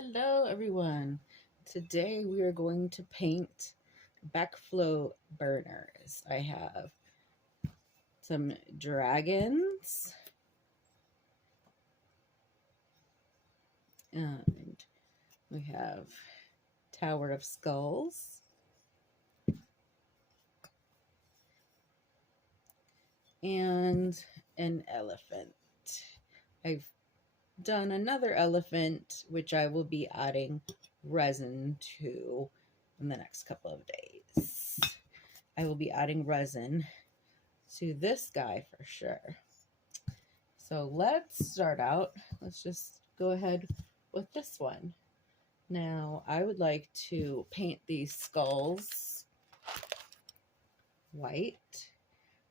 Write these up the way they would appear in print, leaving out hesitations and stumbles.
Hello everyone. Today we are going to paint backflow burners. I have some dragons and we have Tower of Skulls and an elephant. I've done another elephant which I will be adding resin to in the next couple of days. I will be adding resin to this guy for sure. So let's start out. Let's just go ahead with this one. Now I would like to paint these skulls white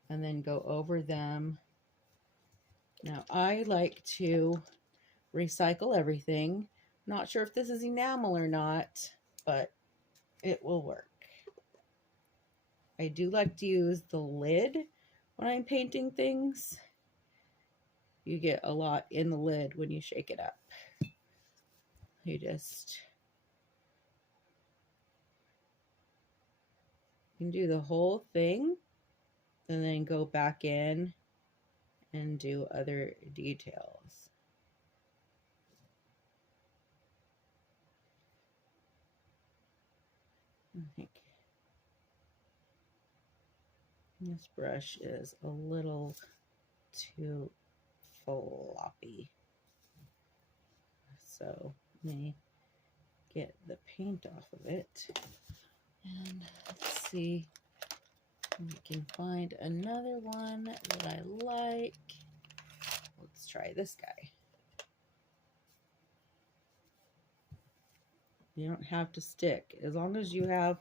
and then go over them. Now I like to recycle everything. Not sure if this is enamel or not, but it will work. I do like to use the lid when I'm painting things. You get a lot in the lid when you shake it up. You can do the whole thing and then go back in and do other details. I think this brush is a little too floppy. So let me get the paint off of it. And let's see if we can find another one that I like. Let's try this guy. You don't have to stick. As long as you have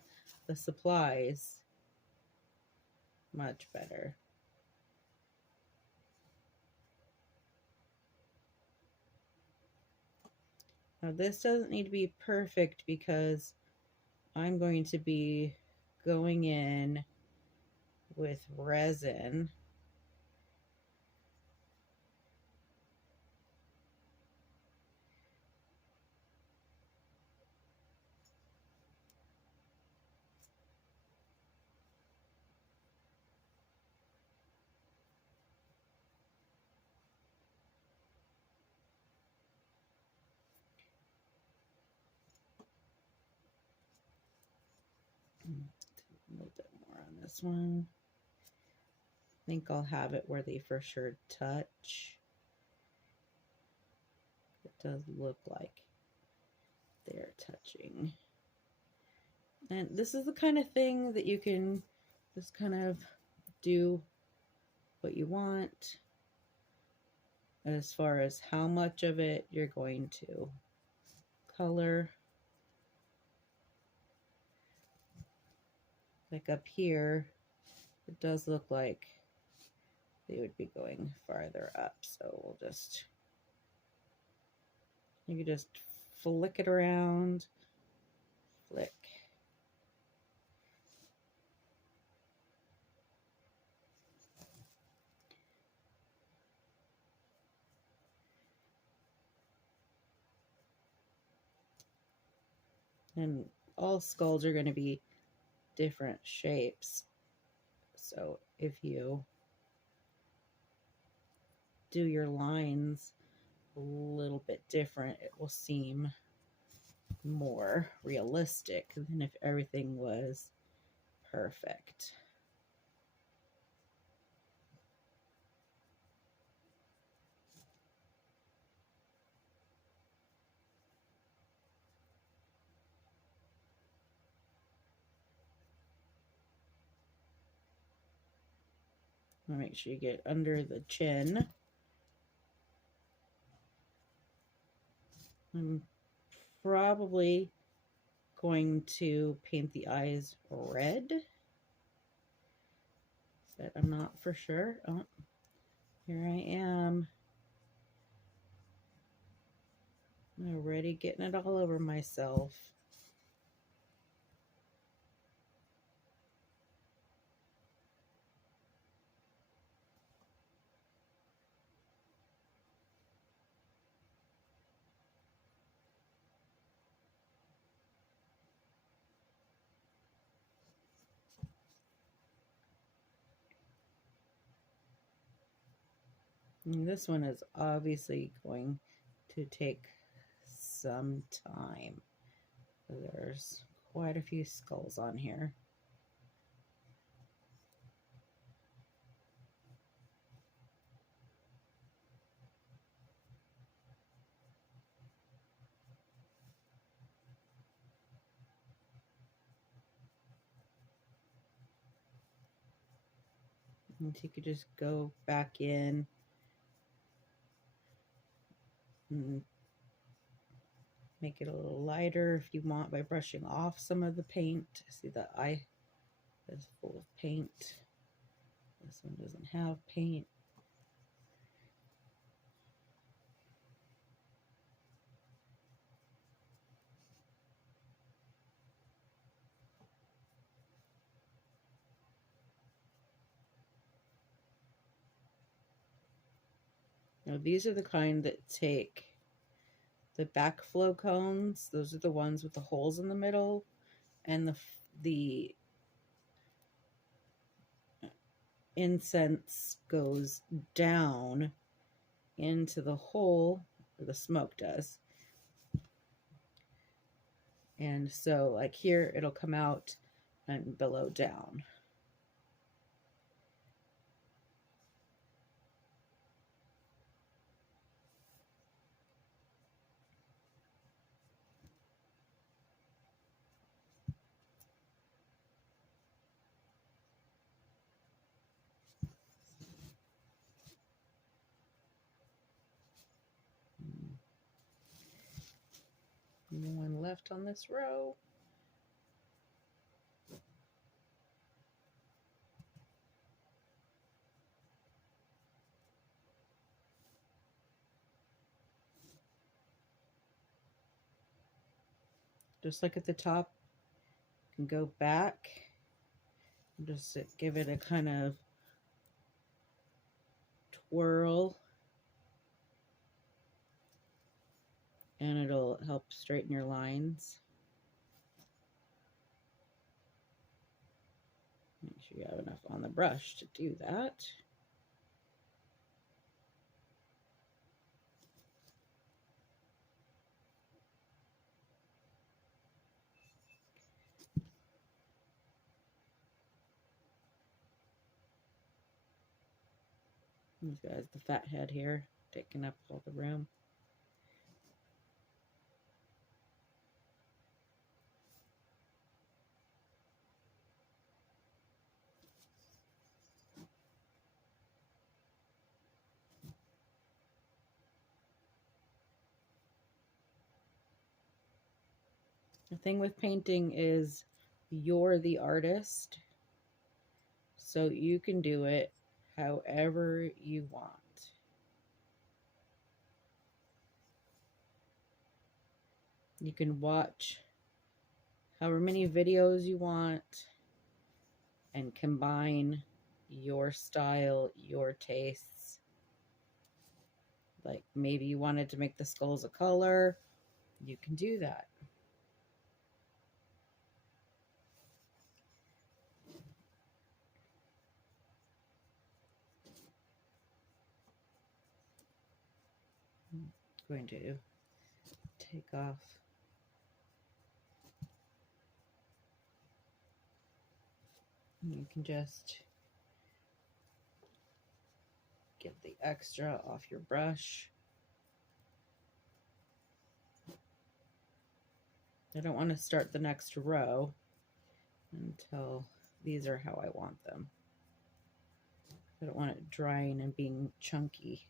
the supplies, much better. Now this doesn't need to be perfect because I'm going to be going in with resin. A little bit more on this one. I think I'll have it where they for sure touch. It does look like they're touching. And this is the kind of thing that you can just kind of do what you want as far as how much of it you're going to color. Like up here, it does look like they would be going farther up. So we'll just, you can just flick it around, flick. And all skulls are going to be different shapes. So if you do your lines a little bit different, it will seem more realistic than if everything was perfect. Make sure you get under the chin. I'm probably going to paint the eyes red, but I'm not for sure. Oh, here I am. I'm already getting it all over myself. And this one is obviously going to take some time. There's quite a few skulls on here. And you could just go back in and make it a little lighter if you want by brushing off some of the paint. See, the eye is full of paint. This one doesn't have paint. Now these are the kind that take the backflow cones. Those are the ones with the holes in the middle, and the incense goes down into the hole, or the smoke does. And so like here, it'll come out and billow down. No one left on this row. Just like at the top, you can go back and just give it a kind of twirl, and it'll help straighten your lines. Make sure you have enough on the brush to do that. This guy's the fat head here, taking up all the room. The thing with painting is you're the artist, so you can do it however you want. You can watch however many videos you want and combine your style, your tastes. Like maybe you wanted to make the skulls a color, you can do that. I'm going to take off you can just get the extra off your brush. I don't want to start the next row until these are how I want them. I don't want it drying and being chunky.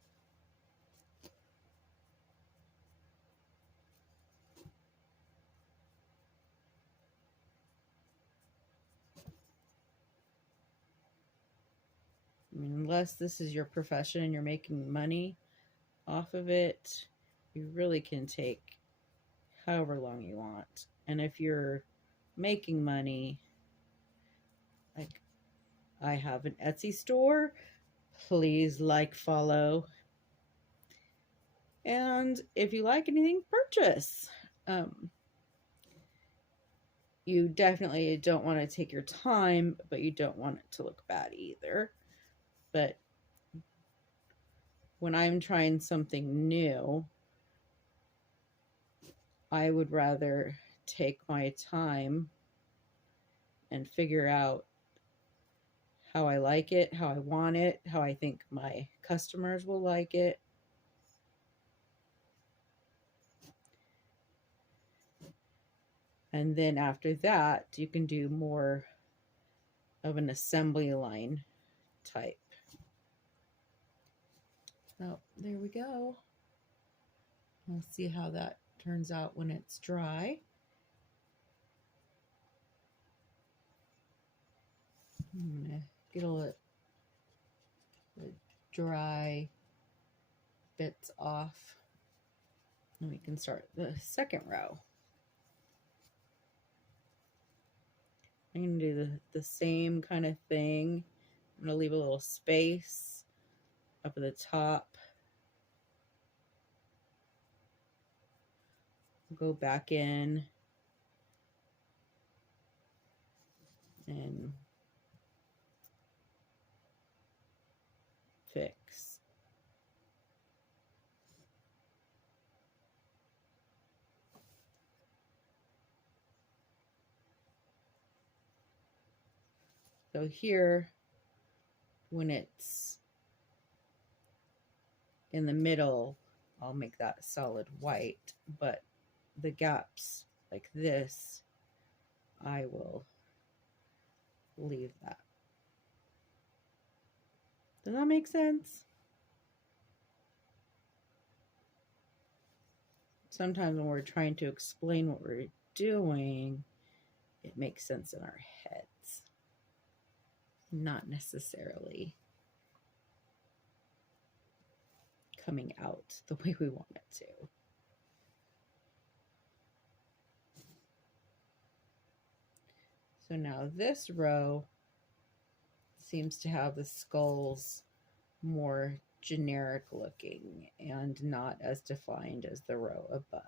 I mean, unless this is your profession and you're making money off of it, you really can take however long you want. And if you're making money, like I have an Etsy store, please like, follow. And if you like anything, purchase. You definitely don't want to take your time, but you don't want it to look bad either. But when I'm trying something new, I would rather take my time and figure out how I like it, how I want it, how I think my customers will like it. And then after that, you can do more of an assembly line type. So there we go. We'll see how that turns out when it's dry. I'm going to get all the dry bits off. And we can start the second row. I'm going to do the same kind of thing. I'm going to leave a little space up at the top. Go back in and fix. So here, when it's in the middle, I'll make that solid white, but the gaps like this, I will leave that. Does that make sense? Sometimes when we're trying to explain what we're doing, it makes sense in our heads, not necessarily coming out the way we want it to. So now this row seems to have the skulls more generic looking and not as defined as the row above.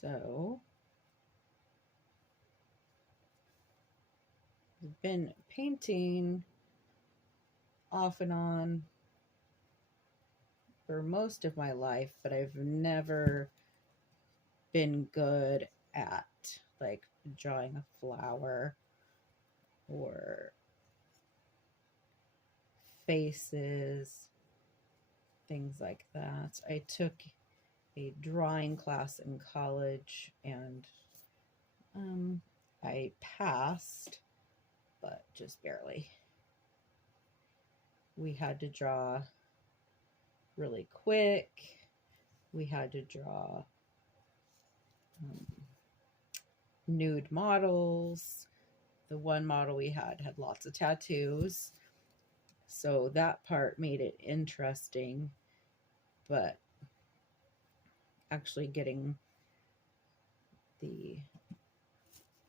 So I've been painting off and on for most of my life, but I've never been good at like drawing a flower or faces, things like that. I took a drawing class in college and I passed, but just barely. We had to draw really quick. We had to draw nude models. The one model we had lots of tattoos. So that part made it interesting, but actually getting the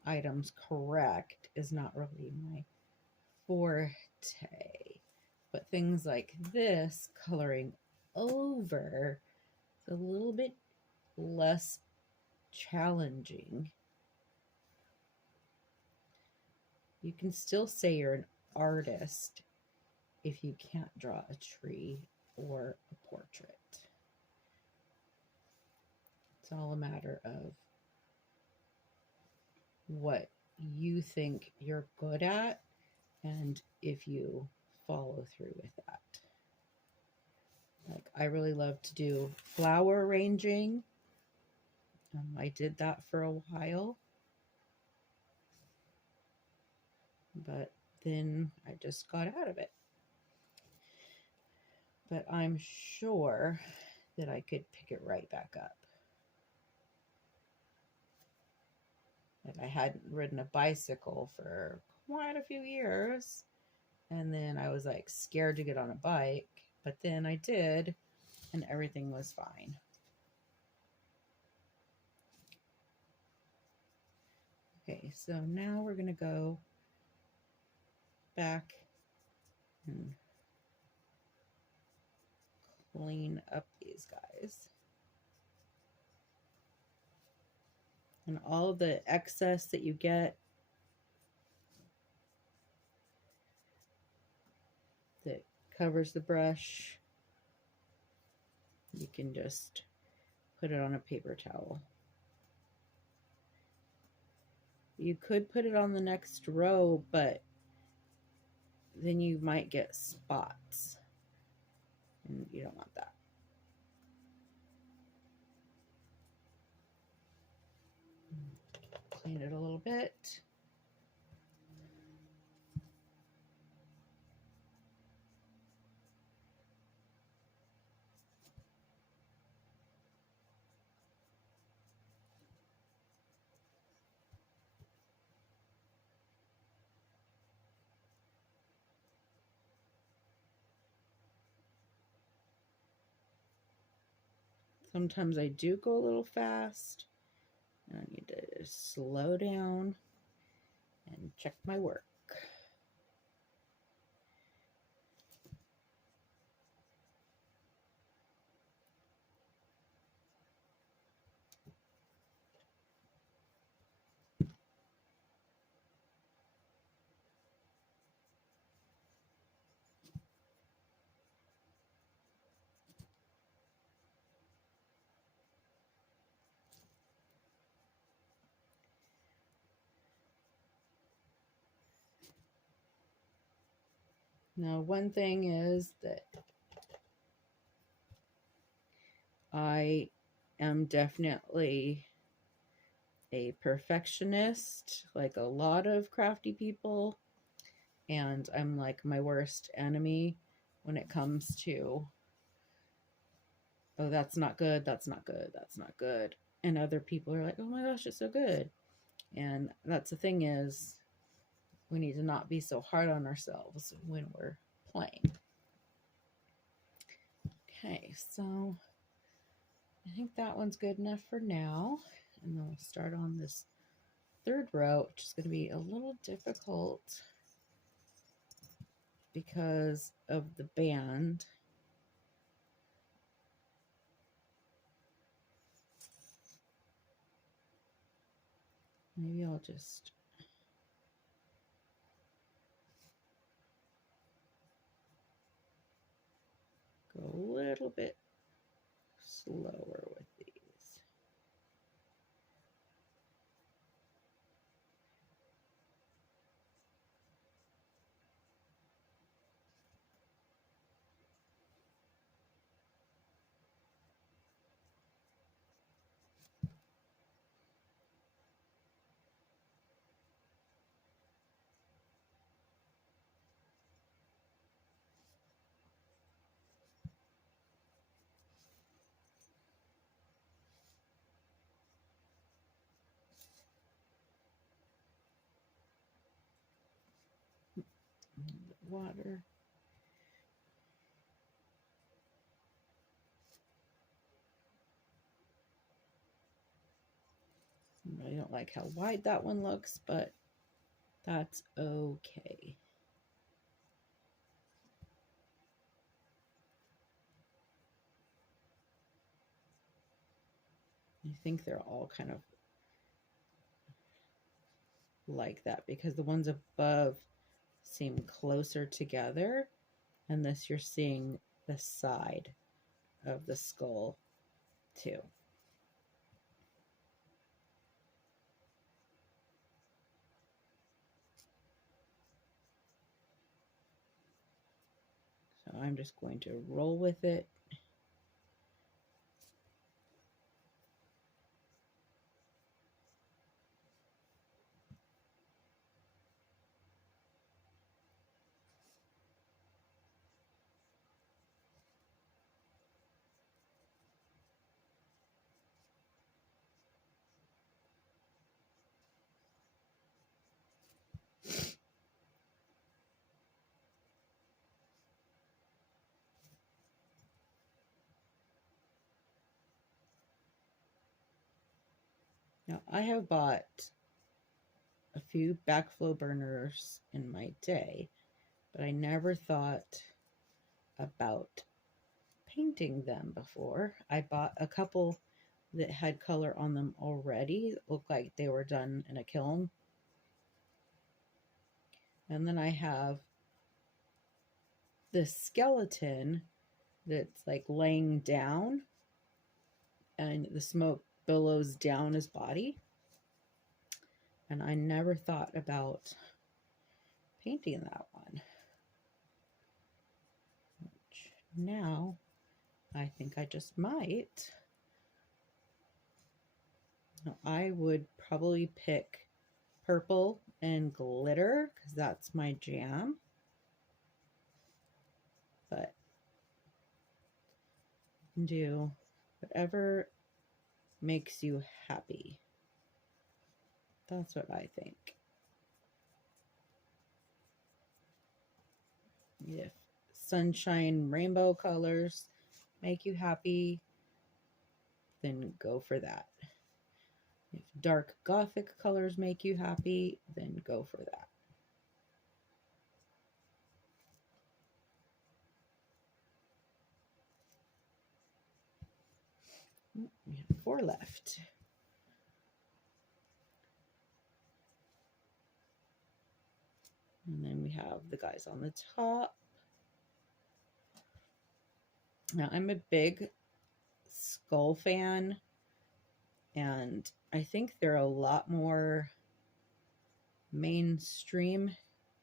items correct is not really my forte. But things like this, coloring over, is a little bit less challenging. You can still say you're an artist if you can't draw a tree or a portrait. It's all a matter of what you think you're good at and if you follow through with that. Like, I really love to do flower arranging. I did that for a while, but then I just got out of it. but I'm sure that I could pick it right back up. Like, I hadn't ridden a bicycle for quite a few years, and then I was like scared to get on a bike, but then I did, and everything was fine. Okay, so now we're gonna go back and clean up these guys. And all the excess that you get that covers the brush, you can just put it on a paper towel. You could put it on the next row, but then you might get spots, and you don't want that. Clean it a little bit. Sometimes I do go a little fast, and I need to slow down and check my work. Now, one thing is that I am definitely a perfectionist, like a lot of crafty people, and I'm like my worst enemy when it comes to, oh, that's not good, that's not good, that's not good. And other people are like, oh my gosh, it's so good. And that's the thing is, we need to not be so hard on ourselves when we're playing. Okay, so I think that one's good enough for now. And then we'll start on this third row, which is going to be a little difficult because of the band. Maybe I'll just go a little bit slower with these. Water. I don't like how wide that one looks, but that's okay. I think they're all kind of like that because the ones above seem closer together, and this you're seeing the side of the skull too. So I'm just going to roll with it. Now, I have bought a few backflow burners in my day, but I never thought about painting them before. I bought a couple that had color on them already. It looked like they were done in a kiln. And then I have this skeleton that's like laying down and the smoke billows down his body. And I never thought about painting that one. Which now I think I just might. Now, I would probably pick purple and glitter because that's my jam. But do whatever makes you happy. That's what I think. If sunshine rainbow colors make you happy, then go for that. If dark gothic colors make you happy, then go for that. We have 4 left. And then we have the guys on the top. Now, I'm a big skull fan, and I think they're a lot more mainstream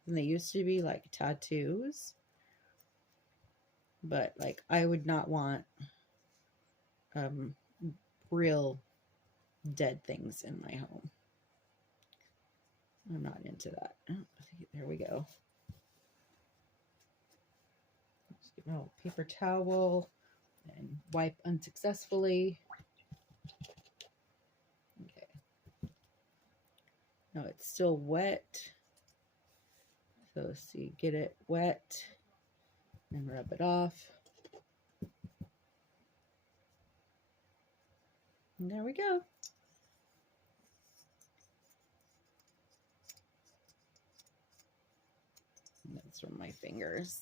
than they used to be, like tattoos. But like, I would not want real dead things in my home. I'm not into that. Oh, there we go. Let's get my little paper towel and wipe unsuccessfully. Okay. Now it's still wet. So get it wet and rub it off. And there we go. And that's from my fingers.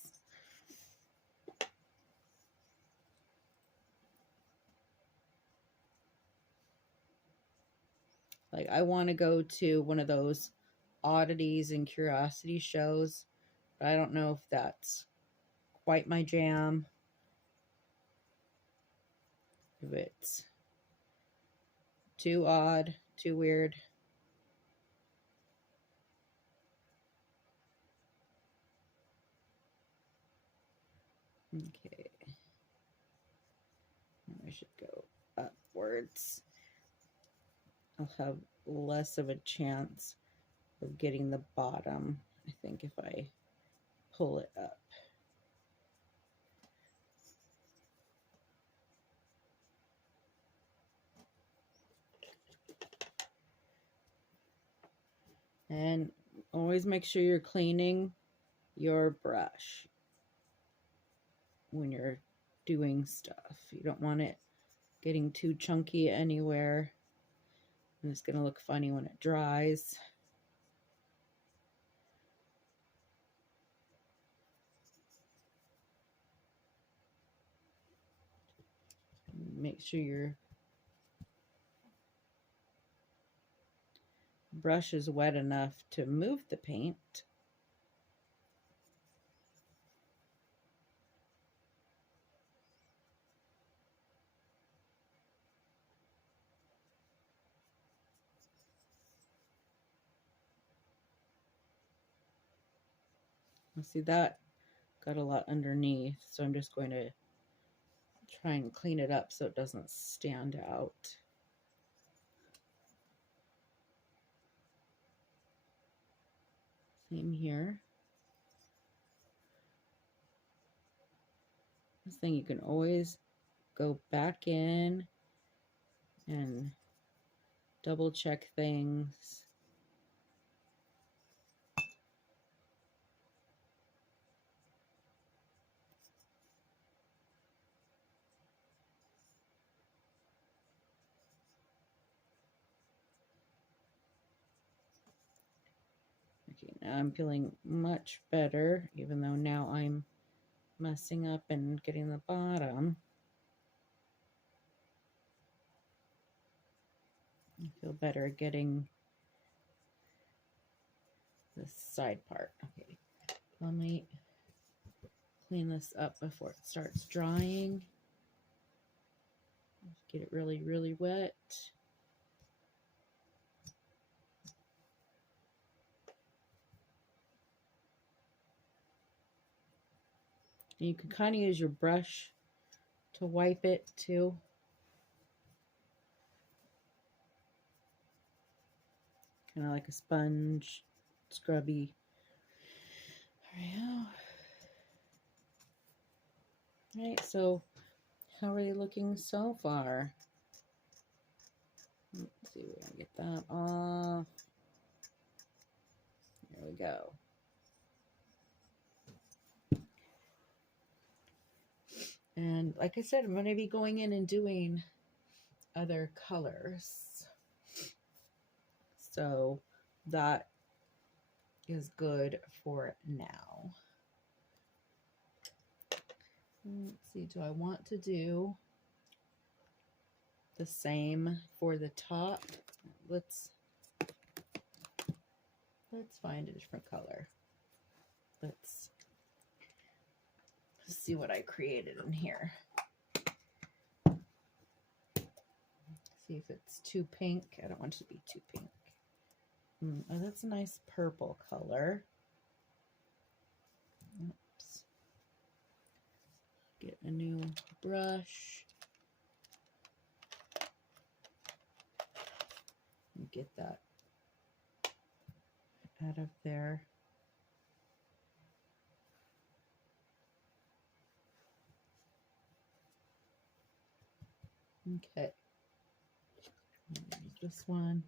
Like, I want to go to one of those oddities and curiosity shows, but I don't know if that's quite my jam. If it's too odd, too weird. Okay. I should go upwards. I'll have less of a chance of getting the bottom, I think, if I pull it up. And always make sure you're cleaning your brush when you're doing stuff. You don't want it getting too chunky anywhere. And it's going to look funny when it dries. Make sure your brush is wet enough to move the paint. See, that got a lot underneath, so I'm just going to try and clean it up so it doesn't stand out. Same here. This thing, you can always go back in and double check things. I'm feeling much better, even though now I'm messing up and getting the bottom. I feel better getting this side part. Okay, let me clean this up before it starts drying. Get it really, really wet. And you can kind of use your brush to wipe it too. Kind of like a sponge, scrubby. All right, so how are they looking so far? Let's see, we're gonna get that off. There we go. And like I said, I'm going to be going in and doing other colors. So that is good for now. Let's see, do I want to do the same for the top? Let's find a different color. Let's see what I created in here. See if it's too pink. I don't want it to be too pink. Oh, that's a nice purple color. Oops. Get a new brush. And get that out of there. Okay. This one.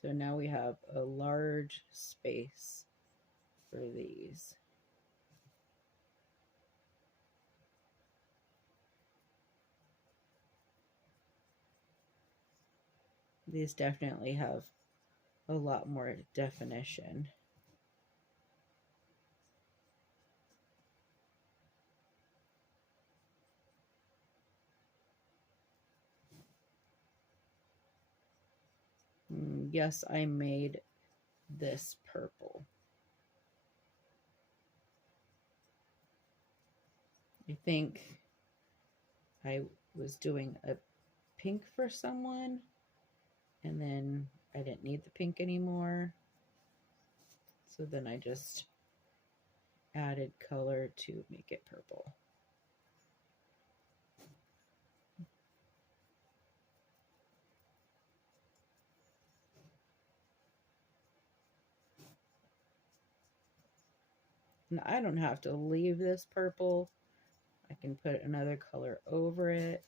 So now we have a large space for these. These definitely have a lot more definition. Yes, I made this purple. I think I was doing a pink for someone, and then I didn't need the pink anymore. So then I just added color to make it purple. And I don't have to leave this purple. I can put another color over it.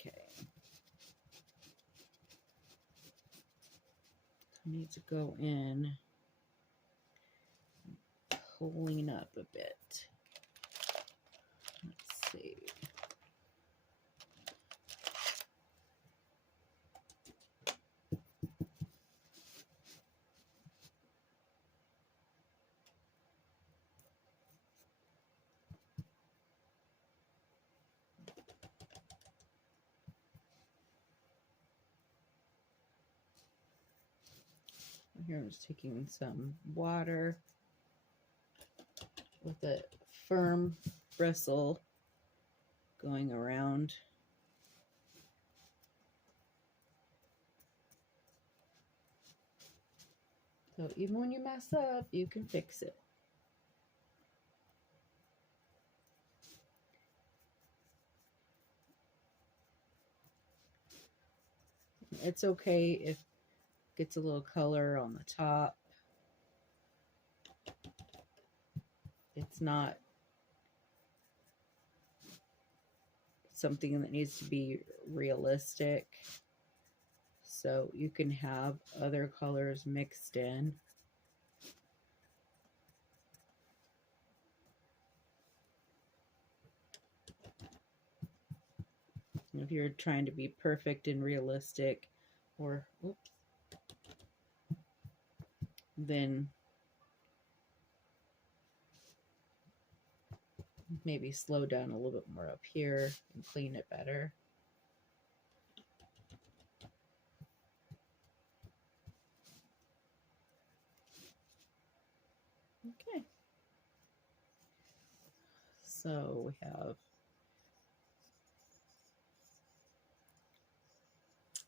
Okay. I need to go in, clean up a bit. Let's see. Here I'm just taking some water with a firm bristle going around. So even when you mess up, you can fix it. It's okay if it gets a little color on the top. It's not something that needs to be realistic. So you can have other colors mixed in. If you're trying to be perfect and realistic, or oops, then maybe slow down a little bit more up here and clean it better. Okay. So we have,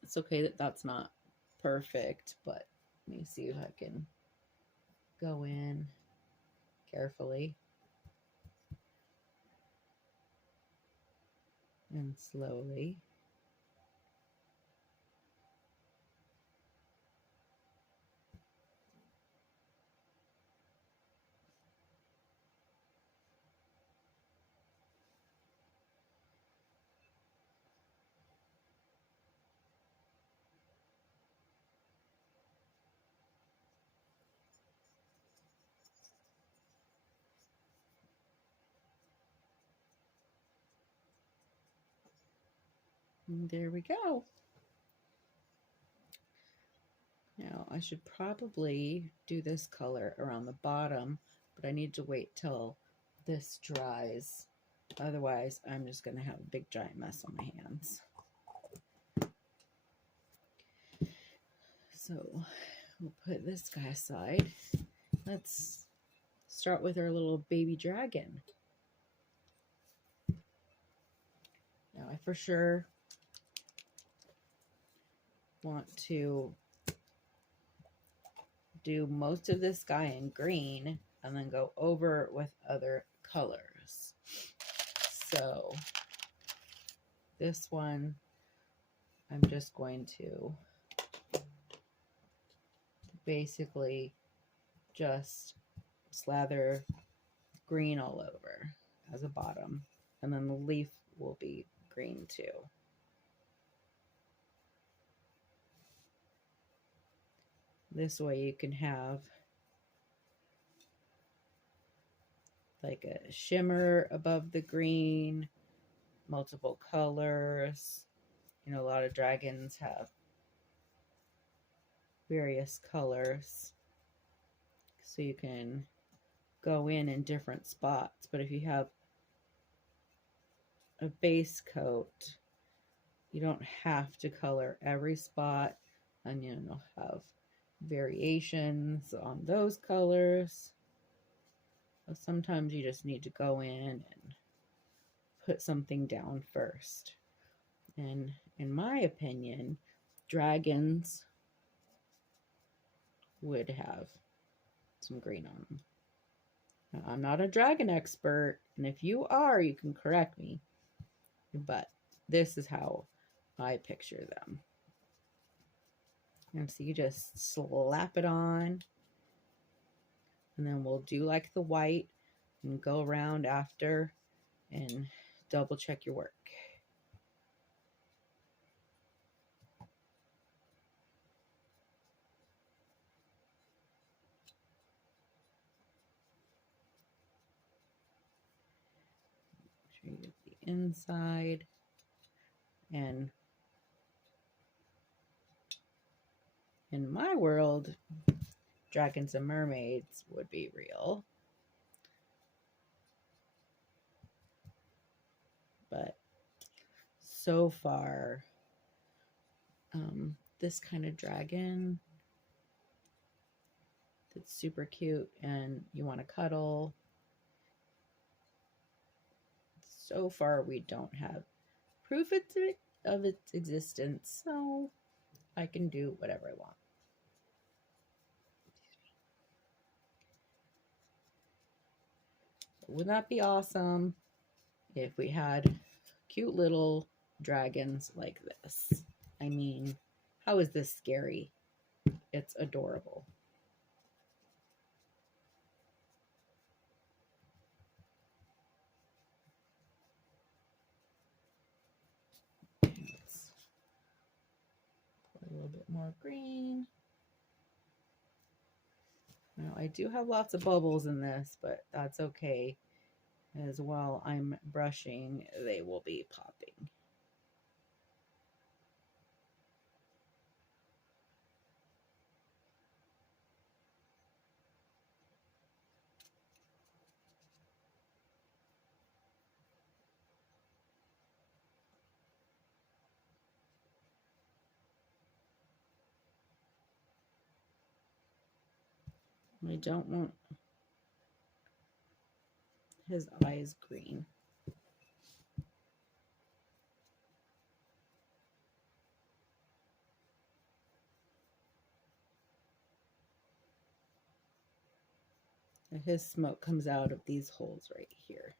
it's okay that that's not perfect, but let me see if I can go in carefully and slowly. And there we go. Now I should probably do this color around the bottom, but I need to wait till this dries. Otherwise, I'm just going to have a big giant mess on my hands. So we'll put this guy aside. Let's start with our little baby dragon. Now I for sure want to do most of this guy in green and then go over with other colors. So this one, I'm just going to basically just slather green all over as a bottom, and then the leaf will be green too. This way you can have like a shimmer above the green, multiple colors. You know, a lot of dragons have various colors, so you can go in different spots. But if you have a base coat, you don't have to color every spot, and you'll have variations on those colors. So sometimes you just need to go in and put something down first. And in my opinion, dragons would have some green on them. Now, I'm not a dragon expert, and if you are, you can correct me, but this is how I picture them. And so you just slap it on, and then we'll do like the white and go around after and double check your work. Make sure you get the inside. And in my world, dragons and mermaids would be real. But so far, this kind of dragon that's super cute and you want to cuddle, so far we don't have proof of its existence, so I can do whatever I want. Wouldn't that be awesome if we had cute little dragons like this? I mean, how is this scary? It's adorable. more green. Now I do have lots of bubbles in this, but that's okay, as while I'm brushing, they will be popping. I don't want his eyes green. His smoke comes out of these holes right here.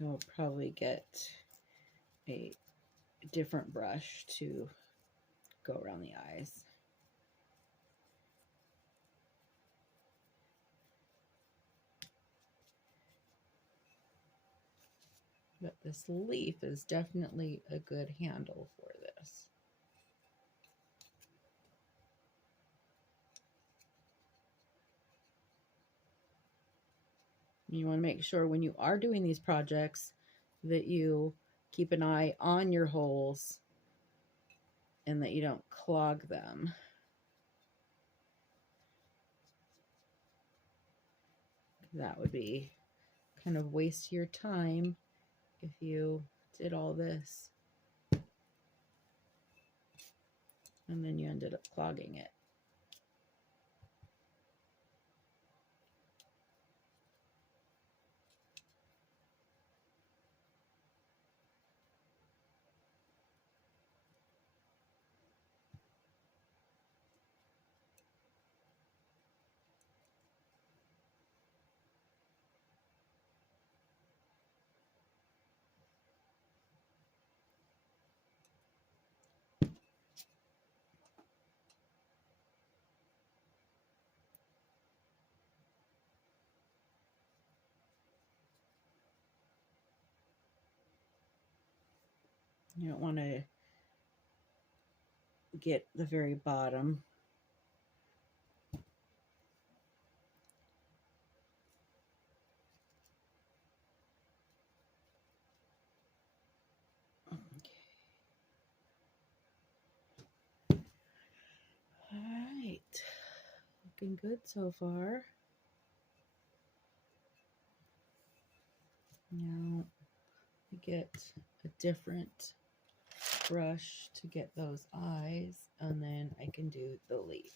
I'll probably get a different brush to go around the eyes. But this leaf is definitely a good handle for this. You want to make sure when you are doing these projects that you keep an eye on your holes and that you don't clog them. That would be kind of waste your time if you did all this and then you ended up clogging it. You don't want to get the very bottom. All right, looking good so far. Now I get a different brush to get those eyes, and then I can do the leaf.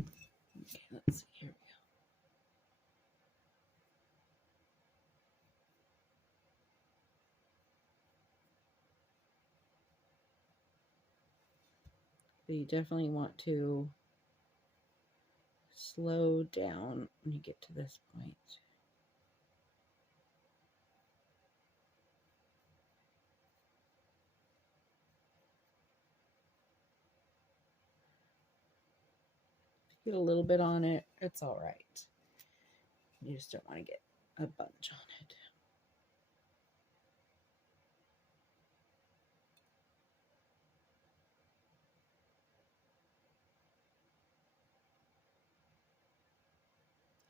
Okay, let's see, here we go. But you definitely want to slow down when you get to this point. Get a little bit on it, it's all right. You just don't want to get a bunch on it.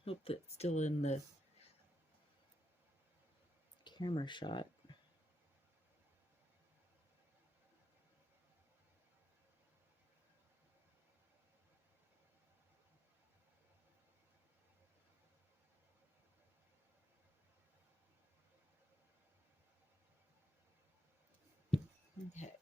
Hope that's still in the camera shot. Okay.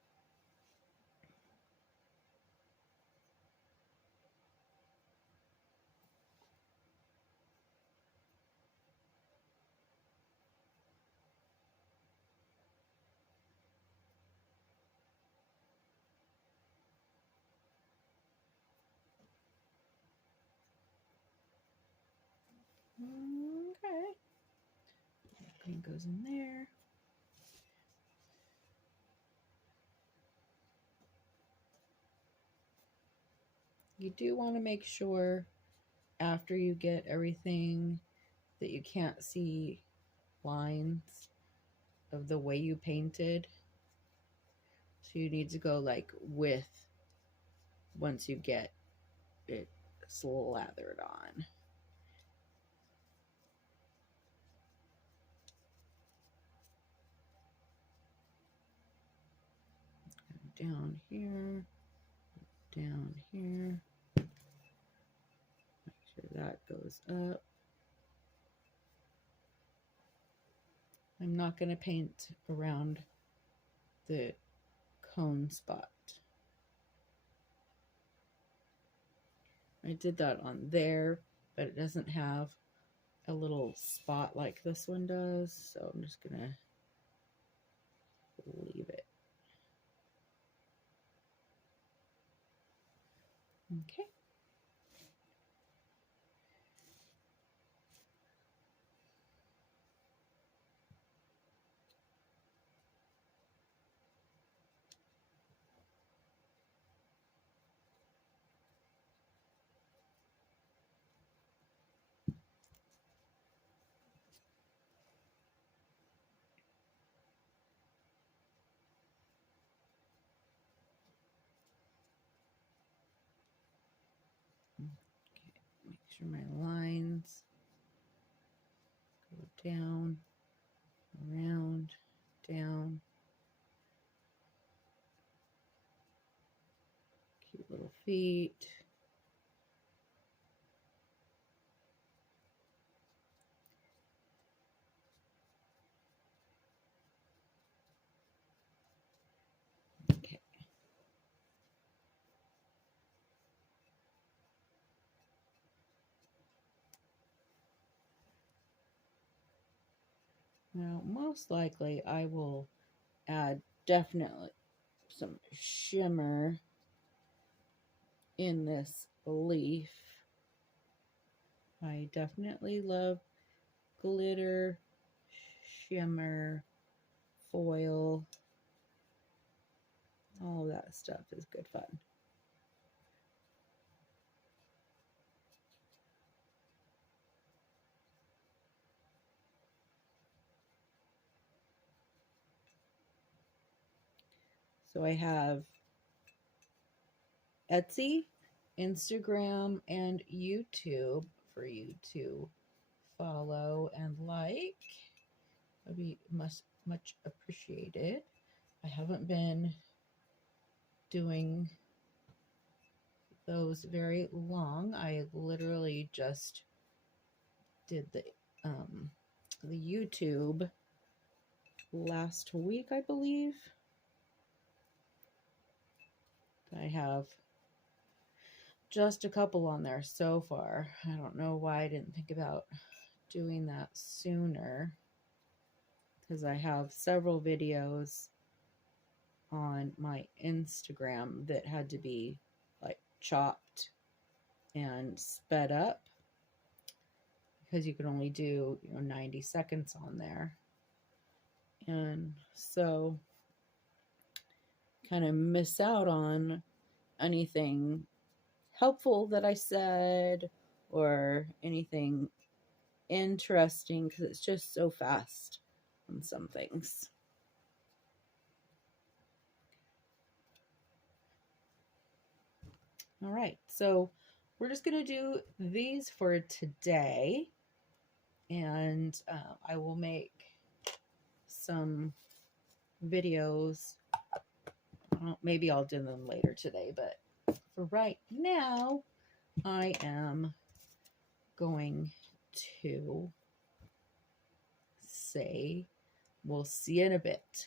Okay. Green goes in there. You do want to make sure after you get everything that you can't see lines of the way you painted. So you need to go like with once you get it slathered on. Down here, down here. Make sure that goes up. I'm not going to paint around the cone spot. I did that on there, but it doesn't have a little spot like this one does, so I'm just going to leave it. Okay. Make sure my lines go down, around, down. Cute little feet. Okay. Now, most likely I will add definitely some shimmer in this leaf. I definitely love glitter, shimmer, foil. All that stuff is good fun. So I have Etsy, Instagram, and YouTube for you to follow and like. That'd be much appreciated. I haven't been doing those very long. I literally just did the YouTube last week, I believe. I have just a couple on there so far. I don't know why I didn't think about doing that sooner, because I have several videos on my Instagram that had to be like chopped and sped up, because you can only do 90 seconds on there. And so kind of miss out on anything helpful that I said or anything interesting, because it's just so fast on some things. All right, so we're just going to do these for today, and I will make some videos. Maybe I'll do them later today, but for right now, I am going to say we'll see you in a bit.